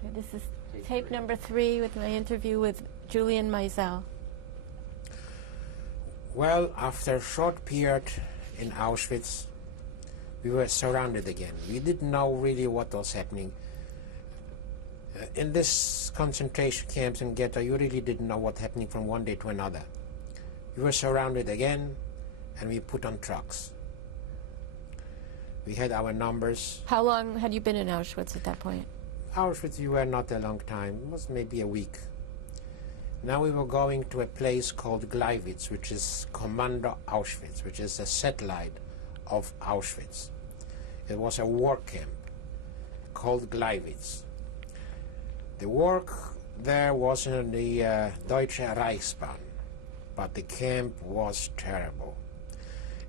Okay, this is tape number 3 with my interview with Julian Mysels. Well, after a short period in Auschwitz, we were surrounded again. We didn't know really what was happening. In this concentration camps and ghetto, you really didn't know what's happening from one day to another. We were surrounded again, and we put on trucks. We had our numbers. How long had you been in Auschwitz at that point? Auschwitz, we were not a long time. It was maybe a week. Now we were going to a place called Gleiwitz, which is Commando Auschwitz, which is a satellite of Auschwitz. It was a war camp called Gleiwitz. The work there was in the Deutsche Reichsbahn, but the camp was terrible.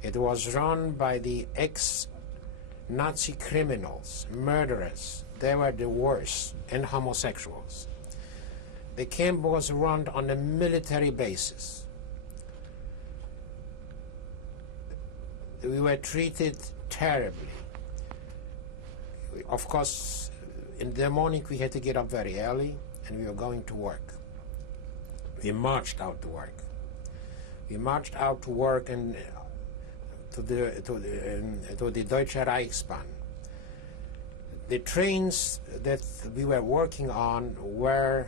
It was run by the ex-Nazi criminals, murderers. They were the worst, and homosexuals. The camp was run on a military basis. We were treated terribly. Of course, in the morning we had to get up very early, and we were going to work. We marched out to work. We marched out to work and to the Deutsche Reichsbahn. The trains that we were working on were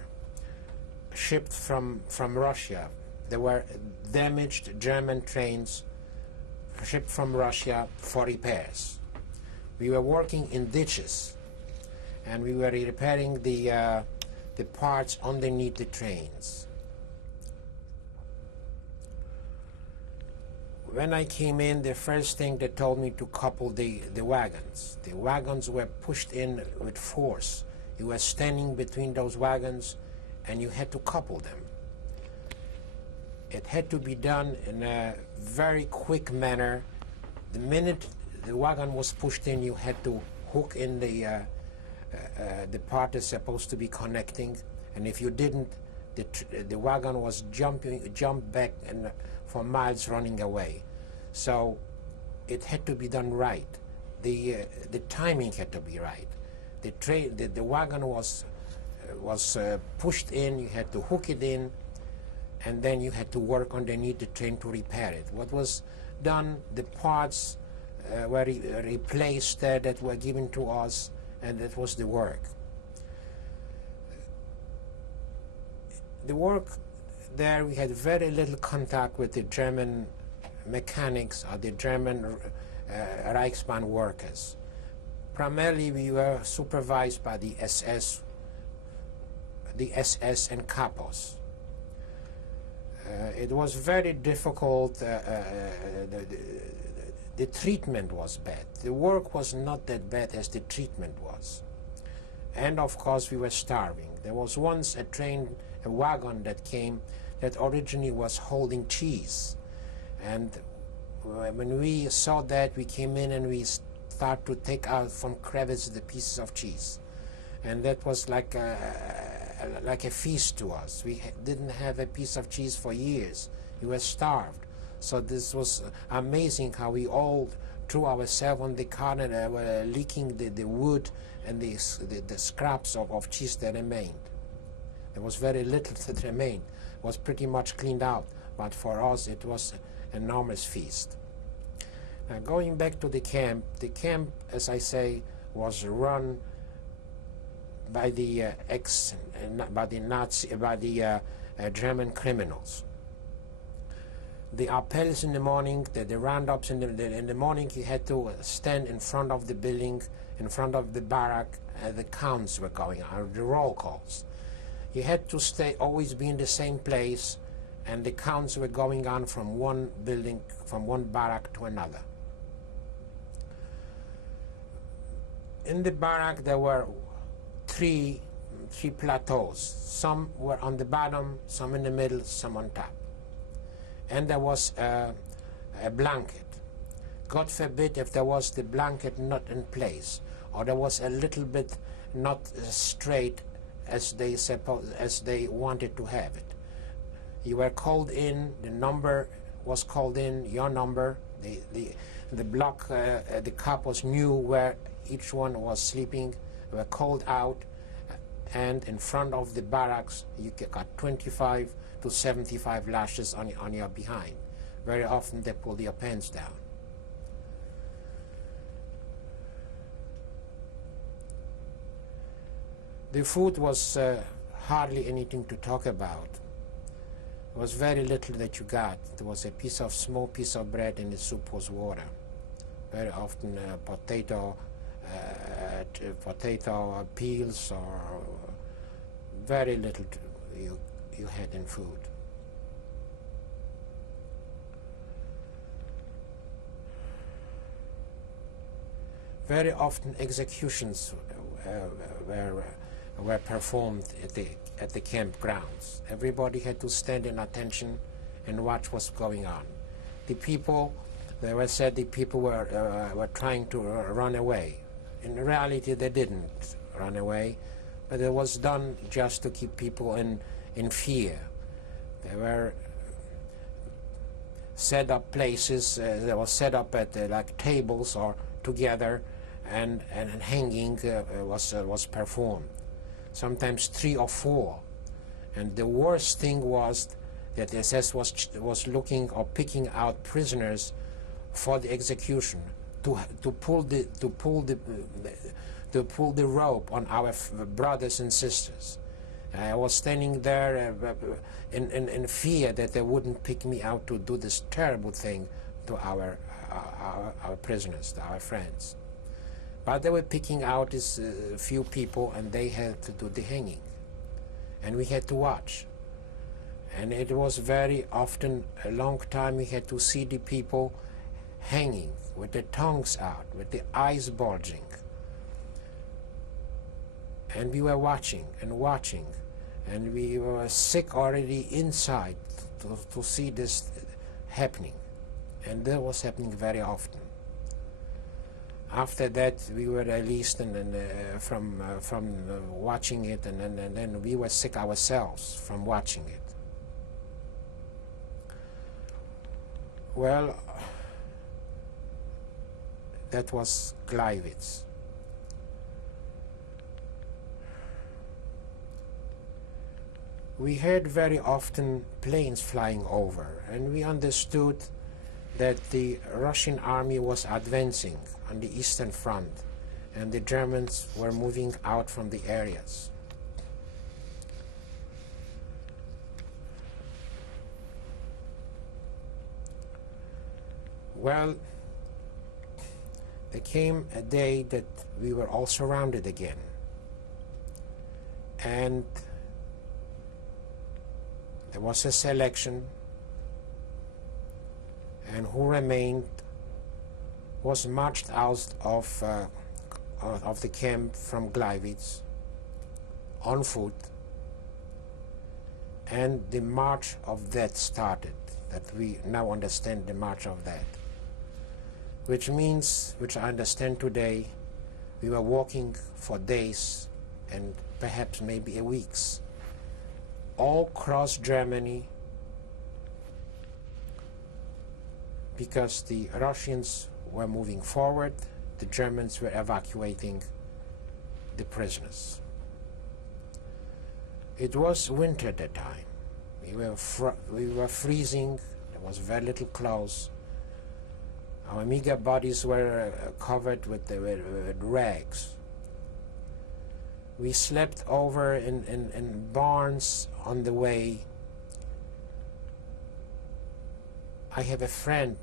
shipped from Russia. They were damaged German trains shipped from Russia for repairs. We were working in ditches, and we were repairing the parts underneath the trains. When I came in, the first thing they told me to couple the wagons. The wagons were pushed in with force. You were standing between those wagons, and you had to couple them. It had to be done in a very quick manner. The minute the wagon was pushed in, you had to hook in the part that's supposed to be connecting, and if you didn't, the wagon was jumped back and for miles running away. So it had to be done right. The timing had to be right. The wagon was pushed in. You had to hook it in, and then you had to work underneath the train to repair it. What was done, the parts were replaced that were given to us, and that was the work. The work there, we had very little contact with the German mechanics or the German Reichsbahn workers. Primarily, we were supervised by the SS and Kapos. It was very difficult. The treatment was bad. The work was not that bad as the treatment was. And of course, we were starving. There was once a wagon that came that originally was holding cheese. And when we saw that, we came in and we started to take out from crevices the pieces of cheese. And that was like a feast to us. We didn't have a piece of cheese for years. We were starved. So this was amazing how we all threw ourselves on the car and were leaking the wood and the scraps of cheese that remained. There was very little that remained. It was pretty much cleaned out, but for us it was an enormous feast. Now going back to the camp, as I say, was run by the German criminals. The appels in the morning, the roundups in the morning, you had to stand in front of the building, in front of the barrack. The counts were going on, the roll calls. You had to always be in the same place, and the counts were going on from one building, from one barrack to another. In the barrack, there were three plateaus. Some were on the bottom, some in the middle, some on top. And there was a blanket. God forbid if there was the blanket not in place, or there was a little bit not straight as they wanted to have it. You were called in, the number was called in, your number, the block, the couples knew where each one was sleeping, were called out, and in front of the barracks you got 25 to 75 lashes on your behind. Very often they pull your pants down. The food was hardly anything to talk about. It was very little that you got. There was a small piece of bread, and the soup was water. Very often potato peels, or very little you had in food. Very often executions were performed at the campgrounds. Everybody had to stand in attention and watch what's going on. The people, they were said the people were trying to run away. In reality, they didn't run away, but it was done just to keep people in fear. They were set up places. They were set up at like tables or together, and hanging was performed. Sometimes 3 or 4. And the worst thing was that the SS was looking or picking out prisoners for the execution to pull the rope on our brothers and sisters. I was standing there in fear that they wouldn't pick me out to do this terrible thing to our prisoners, to our friends. But they were picking out this few people, and they had to do the hanging. And we had to watch. And it was very often, a long time, we had to see the people hanging with their tongues out, with the eyes bulging. And we were watching and watching. And we were sick already inside to see this happening. And that was happening very often. After that, we were released from watching it, and then we were sick ourselves from watching it. Well, that was Gleiwitz. We heard very often planes flying over, and we understood that the Russian army was advancing on the Eastern Front, and the Germans were moving out from the areas. Well, there came a day that we were all surrounded again, and there was a selection, and who remained was marched out of the camp from Gleiwitz on foot, and the march of death started. That we now understand the march of death, which means, which I understand today, we were walking for days and perhaps maybe weeks, all across Germany, because the Russians were moving forward, the Germans were evacuating the prisoners. It was winter at that time. We were freezing. There was very little clothes. Our meager bodies were covered with rags. We slept over in barns on the way. I have a friend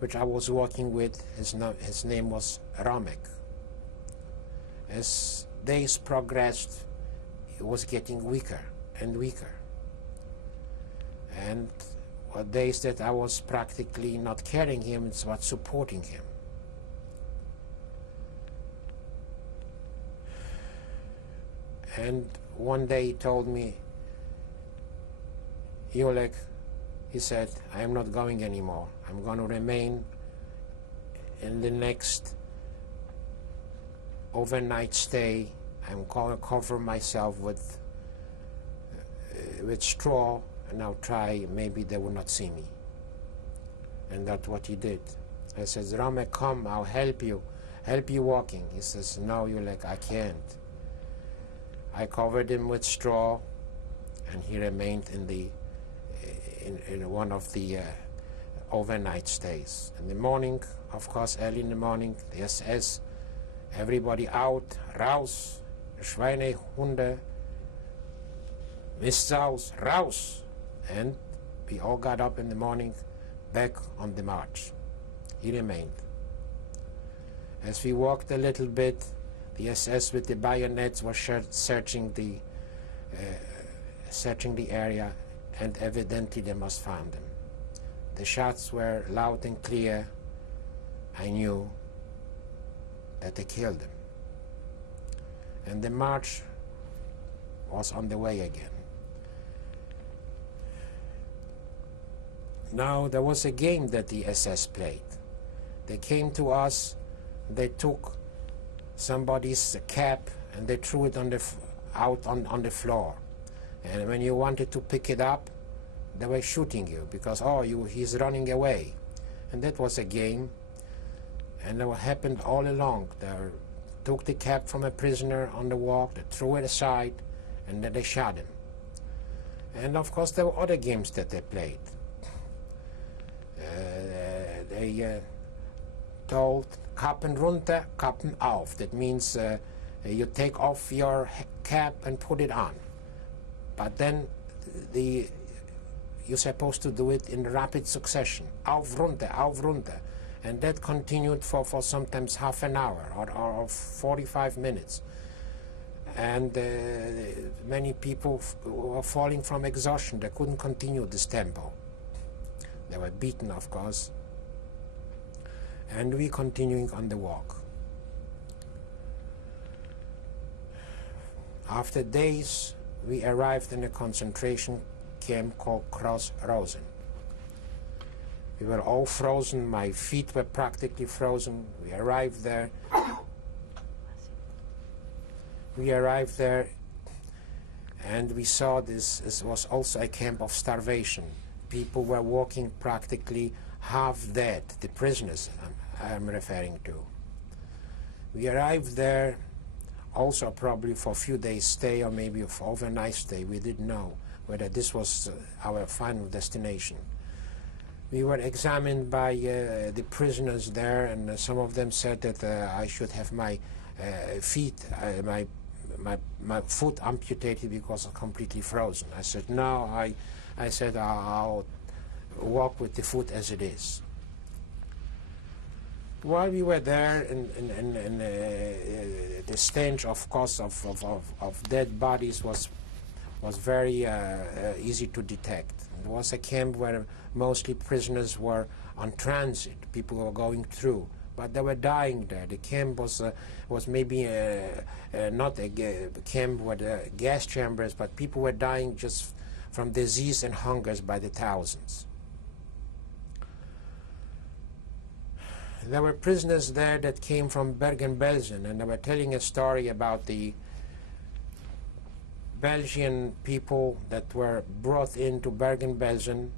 which I was walking with. His name was Romek. As days progressed, he was getting weaker and weaker. And days that I was practically not carrying him, but supporting him. And one day he told me, Julek, he said, I am not going anymore. I'm going to remain in the next overnight stay. I'm going to cover myself with straw, and I'll try, maybe they will not see me. And that's what he did. I said, Romek, come, I'll help you walking. He says, no, Julek, I can't. I covered him with straw, and he remained in one of the overnight stays. In the morning, of course, early in the morning, the SS, everybody out, raus, Schweinehunde, Mysels, raus. And we all got up in the morning, back on the march. He remained. As we walked a little bit, the SS with the bayonets was searching the area, and evidently they must find him. The shots were loud and clear. I knew that they killed him. And the march was on the way again. Now there was a game that the SS played. They came to us, they took somebody's cap and they threw it out on the floor. And when you wanted to pick it up, they were shooting you because, he's running away. And that was a game. And that happened all along. They took the cap from a prisoner on the walk, they threw it aside, and then they shot him. And of course there were other games that they played. They told Kappen runter, Kappen auf. That means you take off your cap and put it on. But then you're supposed to do it in rapid succession. Auf, runter. And that continued for sometimes half an hour or 45 minutes. And many people were falling from exhaustion. They couldn't continue this tempo. They were beaten, of course. And we continuing on the walk. After days, we arrived in a concentration camp called Cross Rosen. We were all frozen. My feet were practically frozen. We arrived there. And we saw this was also a camp of starvation. People were walking practically half dead, the prisoners I'm referring to. We arrived there also probably for a few days stay or maybe for overnight stay. We didn't know whether this was our final destination. We were examined by the prisoners there, and some of them said that I should have my my foot amputated because I'm completely frozen. I said no. I said I'll walk with the foot as it is. While we were there, and the stench, of course, of dead bodies was very easy to detect. It was a camp where mostly prisoners were on transit. People were going through, but they were dying there. The camp was maybe not a camp with gas chambers, but people were dying just from disease and hungers by the thousands. There were prisoners there that came from Bergen-Belsen, and they were telling a story about the Belgian people that were brought into Bergen-Belsen,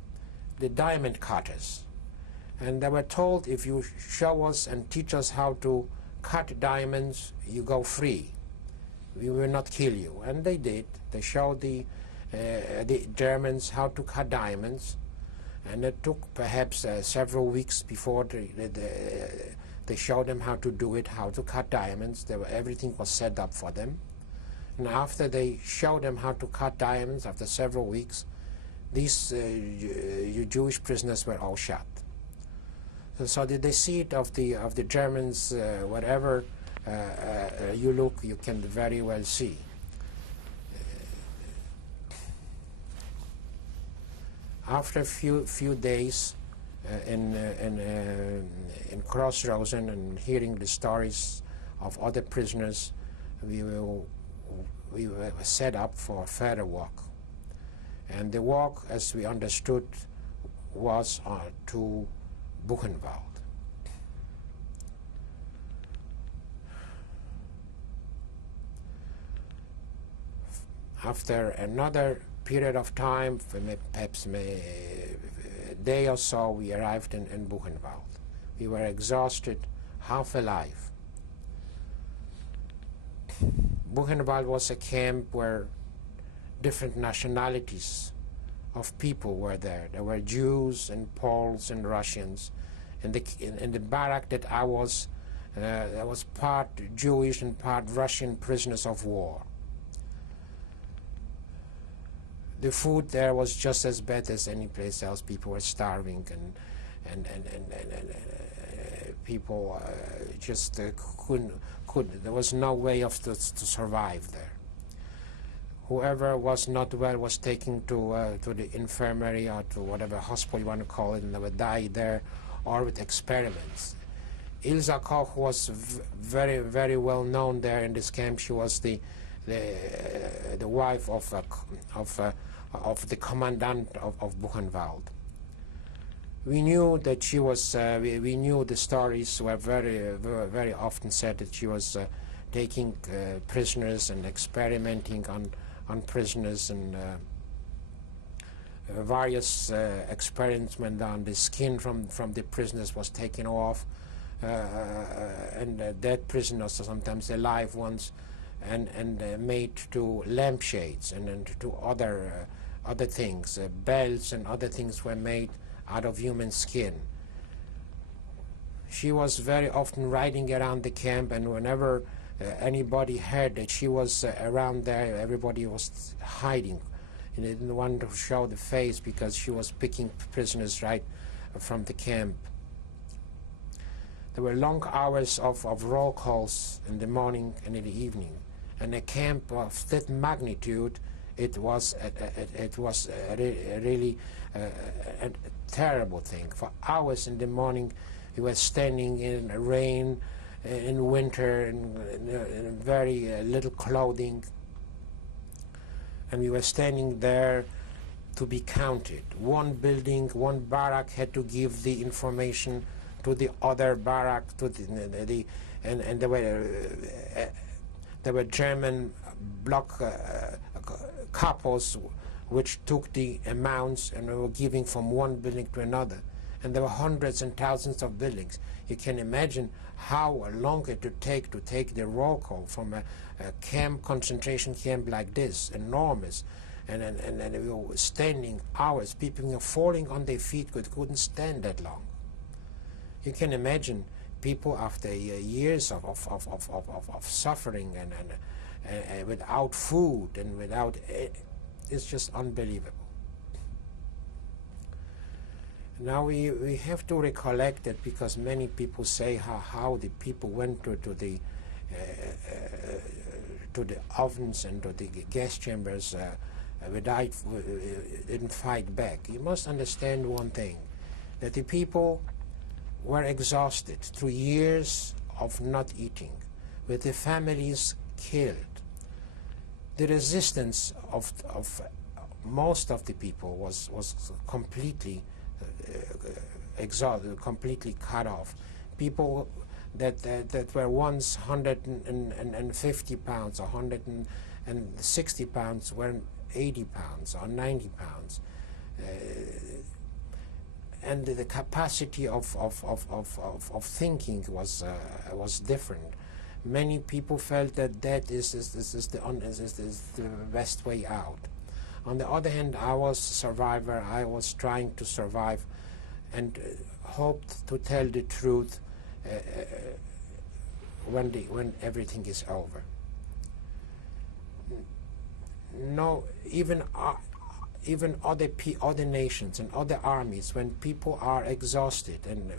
the diamond cutters. And they were told, if you show us and teach us how to cut diamonds, you go free. We will not kill you. And they did. They showed the Germans how to cut diamonds. And it took perhaps several weeks before they showed them how to do it, how to cut diamonds. Everything was set up for them. And after they showed them how to cut diamonds, after several weeks, these Jewish prisoners were all shot. So the deceit of the Germans, wherever you look, you can very well see. After a few days in Cross Rosen and hearing the stories of other prisoners, we were set up for a further walk. And the walk, as we understood, was to Buchenwald. After another period of time, perhaps a day or so, we arrived in Buchenwald. We were exhausted, half alive. Buchenwald was a camp where different nationalities of people were there. There were Jews and Poles and Russians. In the barrack that I was, there was part Jewish and part Russian prisoners of war. The food there was just as bad as any place else. People were starving, and people just couldn't. There was no way to survive there. Whoever was not well was taken to the infirmary or to whatever hospital you want to call it, and they would die there, or with experiments. Ilza Koch was very, very well known there in this camp. She was the wife of the commandant of Buchenwald. We knew that she was. We knew the stories were very often said that she was taking prisoners and experimenting on prisoners, and various experiments went on. The skin from the prisoners was taken off, and dead prisoners, sometimes alive ones, and made to lampshades and to other things. Belts and other things were made out of human skin. She was very often riding around the camp, and whenever anybody heard that she was around there, everybody was hiding. And they didn't want to show the face because she was picking prisoners right from the camp. There were long hours of roll calls in the morning and in the evening. And a camp of that magnitude, it was really a terrible thing. For hours in the morning, we were standing in rain, in winter, in very little clothing, and we were standing there to be counted. One building, one barrack had to give the information to the other barrack, and there were German block couples which took the amounts and were giving from one building to another. And there were hundreds and thousands of buildings. You can imagine how long it would take to take the roll call from a camp, concentration camp like this, enormous. And we were standing hours. People were falling on their feet, couldn't stand that long. You can imagine people after years of suffering and without food and without, it's just unbelievable. Now we have to recollect that, because many people say how the people went to the ovens and to the gas chambers didn't fight back. You must understand one thing, that the people were exhausted through years of not eating, with the families killed. The resistance of most of the people was completely exhausted, completely cut off. People that were once 150 pounds or 160 pounds were 80 pounds or 90 pounds. And the capacity of thinking was different. Many people felt that that is the best way out. On the other hand, I was a survivor. I was trying to survive and hoped to tell the truth when everything is over. No, even other nations and other armies, when people are exhausted and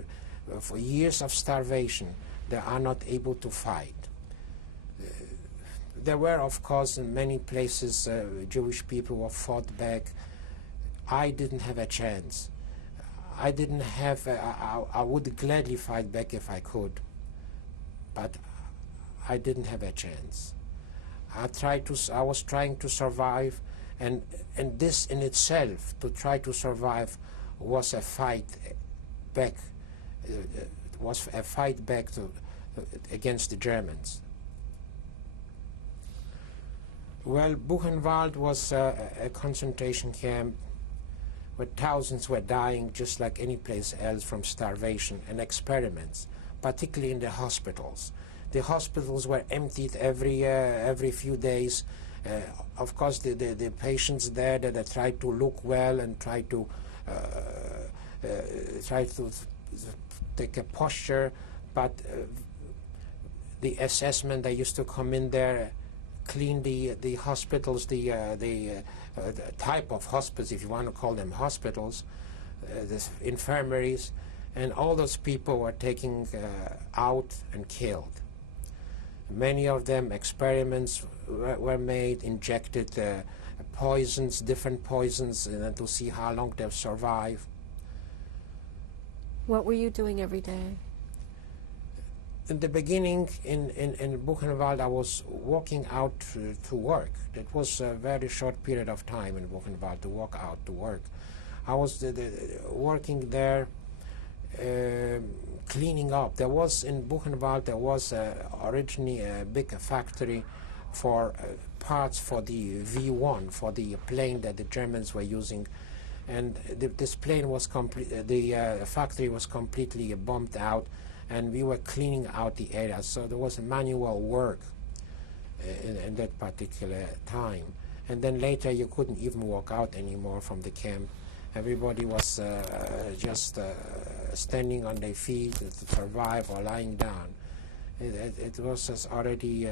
for years of starvation, they are not able to fight. There were, of course, in many places Jewish people who fought back. I didn't have a chance. I didn't have. I would gladly fight back if I could, but I didn't have a chance. I was trying to survive, and this in itself, to try to survive, was a fight back. Was a fight back against the Germans. Well, Buchenwald was a concentration camp where thousands were dying just like any place else from starvation and experiments, particularly in the hospitals. The hospitals were emptied every few days. Of course, the patients there that tried to look well and try to take a posture, but the assessment, they used to come in there, clean the hospitals, the type of hospitals, if you want to call them hospitals, the infirmaries, and all those people were taken out and killed. Many of them, experiments were made, injected poisons, different poisons, to see how long they'll survive. What were you doing every day? In the beginning, in Buchenwald, I was walking out to work. That was a very short period of time in Buchenwald to walk out to work. I was working there, cleaning up. There was in Buchenwald, there was originally a big factory for parts for the V1, for the plane that the Germans were using. And this plane was the factory was completely bombed out, and we were cleaning out the area. So there was a manual work in that particular time. And then later you couldn't even walk out anymore from the camp. Everybody was just standing on their feet to survive or lying down. It was just already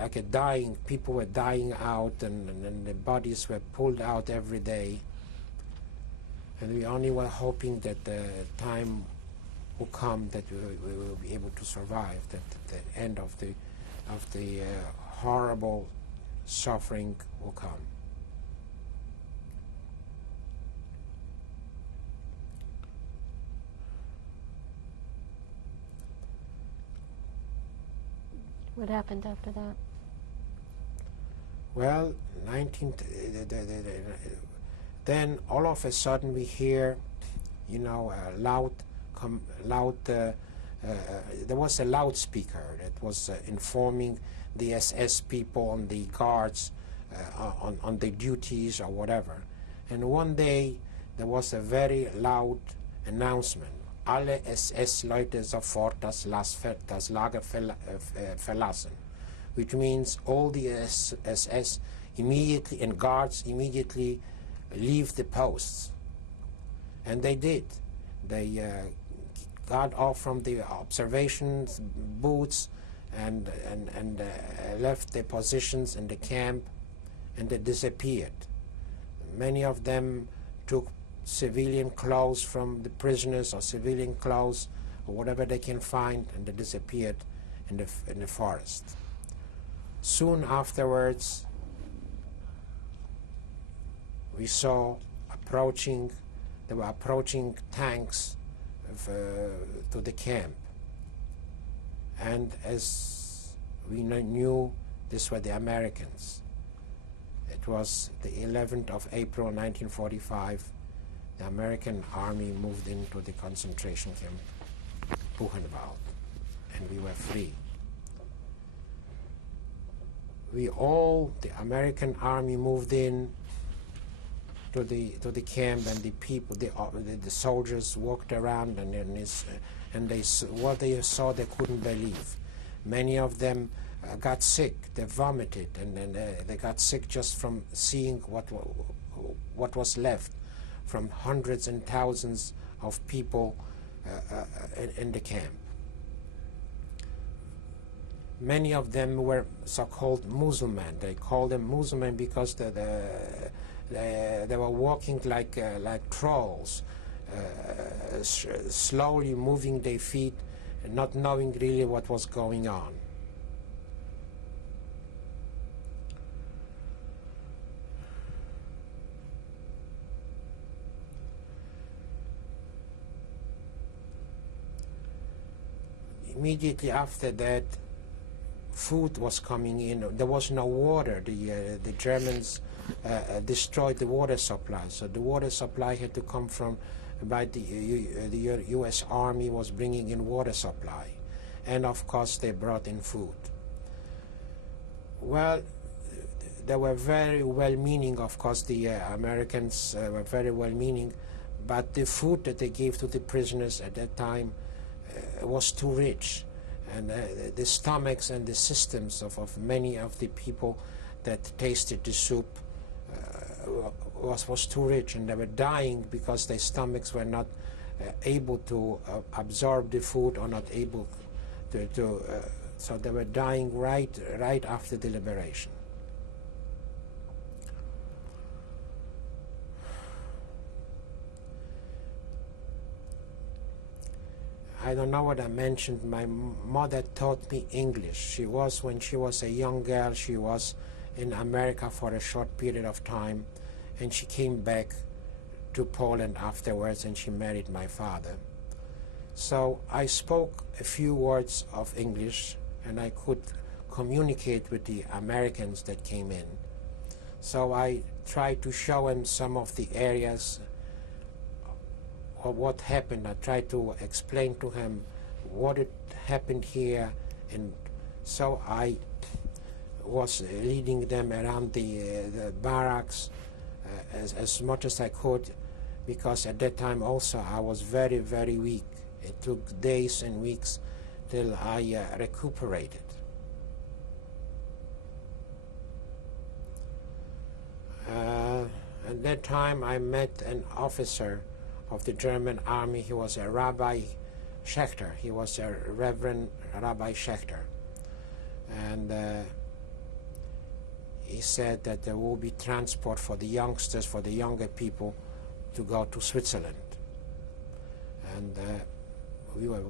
like a dying, people were dying out, and the bodies were pulled out every day. And we only were hoping that the time will come that we will be able to survive, that the end of the horrible suffering will come. What happened after that? Well, then all of a sudden we hear, you know, there was a loudspeaker that was informing the SS people on the guards, on the duties or whatever. And one day there was a very loud announcement. Alle SS-Leute sofort das Lager verlassen, which means all the SS immediately and guards immediately leave the posts. And they did. They got off from the observation booths and left their positions in the camp, and they disappeared. Many of them took civilian clothes from the prisoners, or civilian clothes, or whatever they can find, and they disappeared in the forest. Soon afterwards, we saw they were approaching tanks to the camp. And as we knew, these were the Americans. It was the 11th of April 1945. The American army moved into the concentration camp, Buchenwald, and we were free. The American army moved in to the camp, and the people, the soldiers walked around, and what they saw they couldn't believe. Many of them got sick. They vomited, and then they got sick just from seeing what was left from hundreds and thousands of people in the camp. Many of them were so-called Muslims. They called them Muslims because they were walking like trolls, slowly moving their feet, and not knowing really what was going on. Immediately after that, food was coming in. There was no water. The Germans destroyed the water supply, so the water supply had to come from the U.S. Army was bringing in water supply, and of course they brought in food. Well, they were very well-meaning. Of course, the Americans were very well-meaning, but the food that they gave to the prisoners at that time was too rich, And the stomachs and the systems of many of the people that tasted the soup was too rich, and they were dying because their stomachs were not able to absorb the food, or not able to so they were dying right after the liberation. I don't know what I mentioned. My mother taught me English. When she was a young girl, she was in America for a short period of time, and she came back to Poland afterwards, and she married my father. So I spoke a few words of English, and I could communicate with the Americans that came in. So I tried to show him some of the areas of what happened. I tried to explain to him what had happened here, and so I was leading them around the barracks as much as I could, because at that time also I was very, very weak. It took days and weeks till I recuperated. At that time I met an officer of the German army. He was a Rabbi Schechter. He was a Reverend Rabbi Schechter. And he said that there will be transport for the youngsters, for the younger people, to go to Switzerland. And we were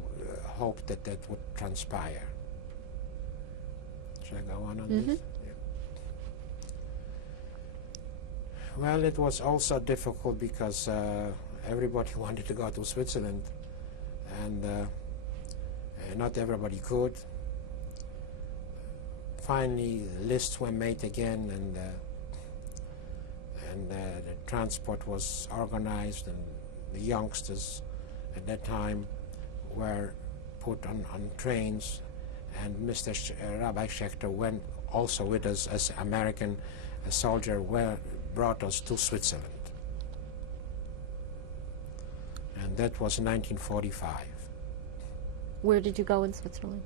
hoped that that would transpire. Should I go on this? Yeah. Well, it was also difficult because everybody wanted to go to Switzerland, and not everybody could. Finally, lists were made again, and the transport was organized, and the youngsters at that time were put on trains, and Mr. Rabbi Schechter went also with us as American soldier, brought us to Switzerland. And that was 1945. Where did you go in Switzerland?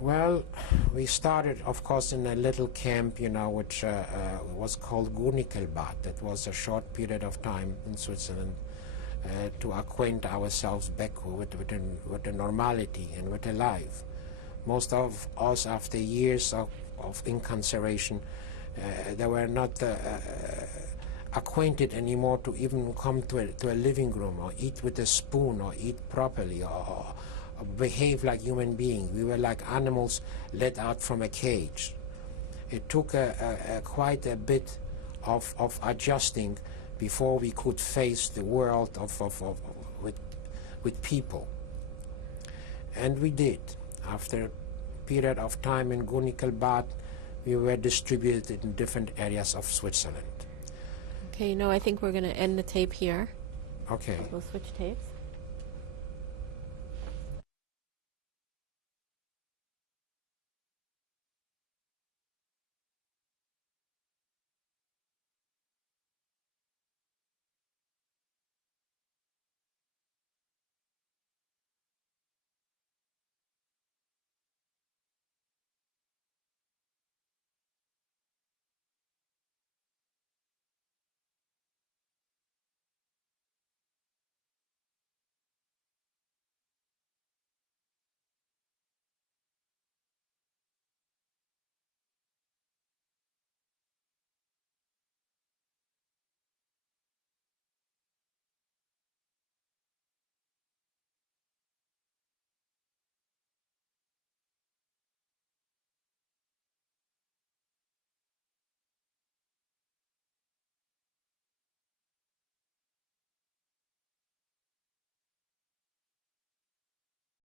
Well, we started, of course, in a little camp, which was called Gurnikelbad. That was a short period of time in Switzerland to acquaint ourselves back with the normality and with the life. Most of us, after years of incarceration, they were not acquainted anymore to even come to a living room, or eat with a spoon, or eat properly, or behave like human beings. We were like animals let out from a cage. It took quite a bit of adjusting before we could face the world with people. And we did. After a period of time in Gurnikelbad, we were distributed in different areas of Switzerland. Okay, I think we're going to end the tape here. Okay. We'll switch tapes.